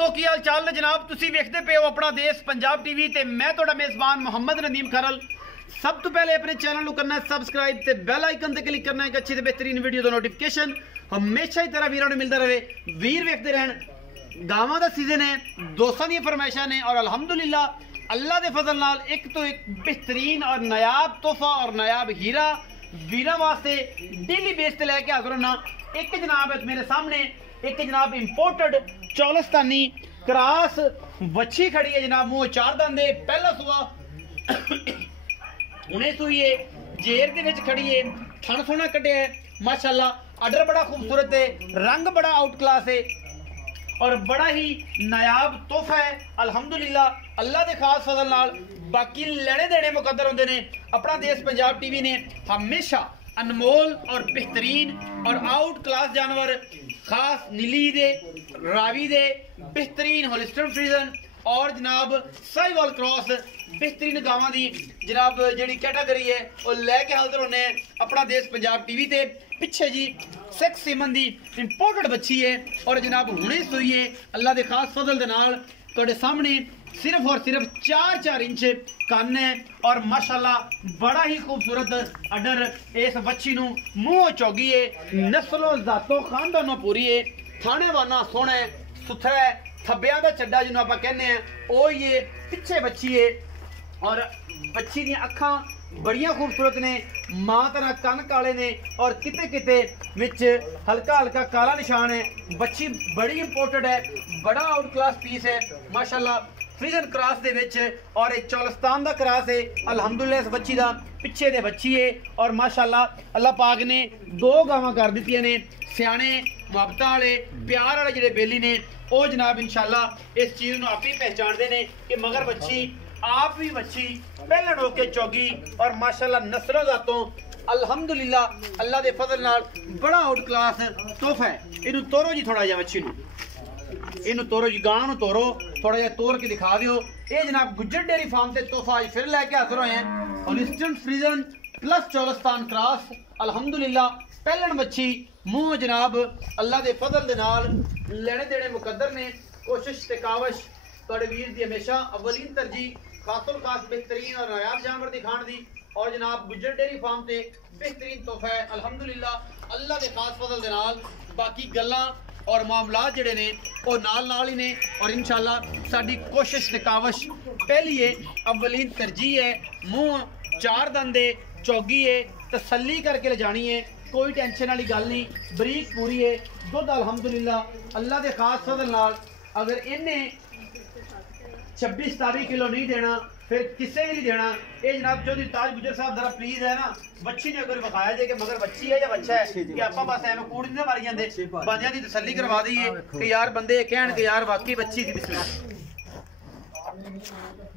दोस्तों की हाल चाल ने जनाब तुसी वेखदे पे हो अपना देश पंजाब टीवी ते मैं तुहाडा मेज़बान मोहम्मद नदीम खरल। सब तो पहले अपने चैनल को करना है सबसक्राइब ते बेल आइकन ते क्लिक करना है एक अच्छी ते बेहतरीन वीडियो दा नोटिफिकेशन हमेशा ही तरह वीरों ने मिलता रहे। वीर वेखते रहन। गावां दा सीजन है, दोस्तां दी फरमाइशां ने और अल्हम्दुलिल्लाह अल्लाह दे फजल नाल एक तो एक बेहतरीन और नायाब तोहफा और नायाब हीरा वीरां वास्ते डेली बेस ते लेके हाजिर होना। एक जनाब मेरे सामने एक जनाब इंपोर्टेड चौलस्तानी क्रॉस वच्छी खड़ी है जनाब, मुंह चार दंदे पहला सुआ हुणे सुई है, जेर दे विच खड़ी है, थन सोना कटिया है माशाल्लाह, आर्डर बड़ा खूबसूरत है, रंग बड़ा आउट क्लास है और बड़ा ही नायाब तोहफा है अल्हम्दुलिल्लाह अल्लाह दे खास फजल नाल। बाकी लेने देने मुकद्दर होंदे ने। अपना देश पंजाब टीवी ने हमेशा अनमोल और बेहतरीन और आउट क्लास जानवर खास नीली दे रावी दे बेहतरीन होलिस्टन फ्रीजन और जनाब साहिवाल क्रॉस बेहतरीन गावां दी जनाब जेड़ी कैटेगरी है वो लैके हाजिर होने अपना देश पंजाब टीवी ते। पिछे जी सेक्स सीमन दी इंपोर्टेड बच्ची है और जनाब हुणे सुई है अल्लाह दे खास फजल दे नाल तुहाडे सामने सिर्फ और सिर्फ 4 इंच कन है और माशाल्लाह बड़ा ही खूबसूरत अडर इस बच्ची नू मुंह चौगी है, नस्लों जातों खानदानों पूरी है, थाने वाना सोहना है, सुथरा है, थब्बियां दा चड्डा जिन्हों आप कहने हैं वो ये पिछे बच्ची है और बच्ची दी अखां बड़ियां खूबसूरत ने, मां तरह कन काले ने और किते किते विच हल्का हल्का काला निशान है। बच्ची बड़ी इंपोर्टेड है, बड़ा आउट क्लास पीस है माशाल्लाह, फ्रीजन क्रॉस दे विच और एक चौलस्तान दा क्रॉस है अल्हम्दुलिल्लाह। इस बच्ची दा पिछे दे बच्ची है और माशाल्लाह अल्लाह पाक ने 2 गावां कर दित्तियां ने, सियाने मुहब्बतां वाले प्यार वाले जिहड़े बेली ने ओ जनाब इंशाल्लाह इस चीज़ नूं आप ही पहचानदे ने कि मगर बच्ची आप भी बच्ची पहले होके चौगी और माशाल्लाह नस्लों जातों अल्हम्दुलिल्लाह अल्लाह दे फजल नाल बड़ा आउट क्लास तोहफा है। इनू तोरो जी थोड़ा जिहा बच्ची नू इनू तोरो जी, गां नू तोरो थोड़ा जिहा तोड़ के दिखा दियो। ये जनाब गुज्जर डेयरी फार्म से तोहफा आज फिर लैके हाजिर होए हैं होलिस्टन फ्रीजन प्लस चौलस्तान क्रॉस अल्हम्दुलिल्लाह पहलन बच्ची मुंह जनाब अल्लाह दे फजल दे नाल लेने देने मुकद्दर ने। कोशिश ते कावश तुहाडे वीर दी हमेशा अव्वलीन तरजीह खासुल खास बेहतरीन और नायाब जानवर दिखाण दी और जनाब गुज्जर डेयरी फार्म से बेहतरीन तोहफा है अल्हम्दुलिल्लाह अल्लाह दे खास फजल दे नाल। बाकी गल्लां और मामलात जिहड़े ने वो नाल ही ने और इंशाल्लाह साडी कोशिश ते कावश पहली है अव्वलीन तरजीह है, मुंह 4 दंदे चौगी है, तसल्ली करके ले जानी है, कोई टेंशन वाली गल नहीं, बरीक पूरी है, दुध अल्हम्दुलिल्लाह अल्लाह दे खास फजल नाल। अगर इन्हें 26-27 किलो नहीं देना फिर किसे भी नहीं देना। ये जनाब चौधरी ताज गुजर साहब जरा प्लीज है ना बच्ची ने अगर विखाया जाए कि मगर बच्ची है या बच्चा है कि आप बस एवं कूड़ नहीं मारी जाते, बंदियां दी तसल्ली करवा दी है कि यार बंदे कहन कि यार वाकई बच्ची थी। बिस्मिल्लाह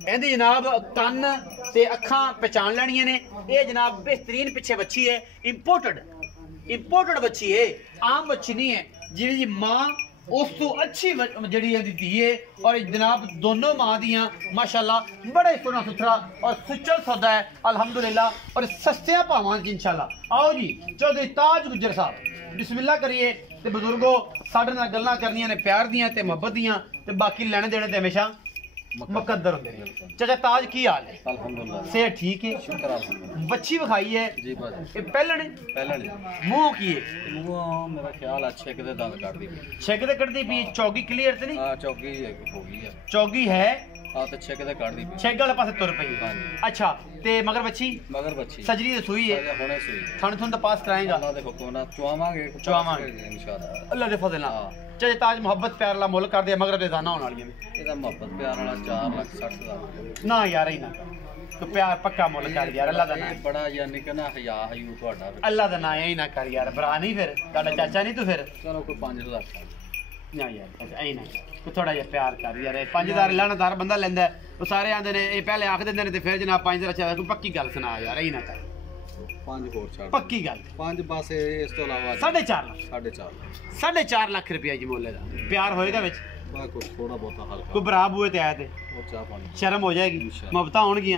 कहती जनाब कन ते अखां पहचान लैनियां ने। ये जनाब बेहतरीन पिछे बच्ची है, इंपोर्टेड बच्ची है, आम बच्ची नहीं है। जिवें जी मां उस तो अच्छी जड़ी दी है और जनाब दोनों मां दियां माशाल्लाह बड़ा ही सोना सुथरा और सुचल सौदा है अल्हम्दुलिल्लाह और सस्ते भावां इंशाल्लाह। आओ जी चौधरी ताज गुजर साहब बिस्मिल्लाह करिए ते बुजुर्गो साडे नाल गल्लां करनियां ने प्यार दियां ते मोहब्बत दियां ते बाकी लेने देने ते हमेशा मुकद्दर होंदे ने। चाचा ताज की हाल है? अल्हम्दुलिल्लाह सेहत ठीक है, शुक्र अल्हम्दुलिल्लाह। बच्ची विखाई है जी बस ये पहले मुंह की है मुंह मेरा ख्याल अच्छे के दंद काट दी छेक दे कटदी पी चौगी क्लियर ते नहीं? हां चौगी हो गई है, चौगी है हां तो छेक दे काट दी छेक वाले पासे तुर पई। अच्छा ते मगर बच्ची सजरी दे सुई है हुणे सुई थन थन तो पास कराएगा अल्लाह दे हुक्म नाल चुआवांगे इंशाल्लाह अल्लाह दे फजल नाल। चाहे ताज मोहब्बत प्यार वाला मुल कर दे मगर बेदाना होने वाली है ਇਹਦਾ ਮੁਹੱਬਤ ਪਿਆਰ ਵਾਲਾ 4,60,000 ਨਾ ਯਾਰ ਹੀ ਨਾ ਤੂੰ ਪਿਆਰ ਪੱਕਾ ਮੁੱਲ ਕਰ ਯਾਰ ਅੱਲਾ ਦਾ ਨਾਮ ਬੜਾ ਯਾਨੀ ਕਿ ਨਾ ਹਯਾ ਹਯੂ ਤੁਹਾਡਾ ਅੱਲਾ ਦਾ ਨਾਮ ਹੀ ਨਾ ਕਰ ਯਾਰ ਭਰਾ ਨਹੀਂ ਫਿਰ ਤੁਹਾਡਾ ਚਾਚਾ ਨਹੀਂ ਤੂੰ ਫਿਰ ਚਲੋ ਕੋਈ 5,000 ਨਾ ਯਾਰ ਐ ਨਾ ਤੂੰ ਥੋੜਾ ਜਿਹਾ ਪਿਆਰ ਕਰ ਯਾਰ 5,000 ਲਾਣੇਦਾਰ ਬੰਦਾ ਲੈਂਦਾ ਉਹ ਸਾਰੇ ਆਂਦੇ ਨੇ ਇਹ ਪਹਿਲੇ ਆਖ ਦਿੰਦੇ ਨੇ ਤੇ ਫਿਰ ਜਨਾਬ 5,000 ਚਾਹੀਦਾ ਤੂੰ ਪੱਕੀ ਗੱਲ ਸੁਣਾ ਯਾਰ ਐ ਨਾ ਕਰ 5 ਹੋਰ ਛੱਡ ਪੱਕੀ ਗੱਲ 5 ਬਸ ਇਸ ਤੋਂ ਇਲਾਵਾ 4.5 ਲੱਖ ਰੁਪਏ ਜੀ ਮੁੱਲ ਦਾ ਪਿਆਰ ਹੋਏਗਾ ਵਿੱਚ कुछ थोड़ा बहुत हल्का कोई बराब हुए आए थे शर्म हो जाएगी मुहब्बत होंगी।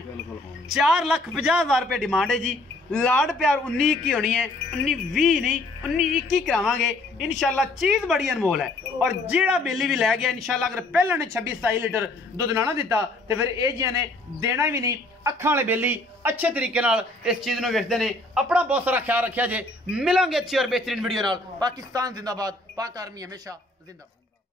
4,50,000 रुपये डिमांड है जी लाड प्यार 19-21 होनी है, 19-20 नहीं 19-21 करावांगे इंशाल्लाह। चीज़ बड़ी अनमोल है और जेड़ा बेली भी लै गया इंशाल्लाह अगर पहले ने 26-27 लीटर दुध ना दिता तो फिर ये जिया ने देना भी नहीं। अखां वाले बेली अच्छे तरीके नाल इस चीज़ को वेखते हैं। अपना बहुत सारा ख्याल रखा जे, मिलांगे अच्छी और बेहतरीन वीडियो नाल। पाकिस्तान जिंदाबाद, पाक आर्मी हमेशा जिंदाबाद।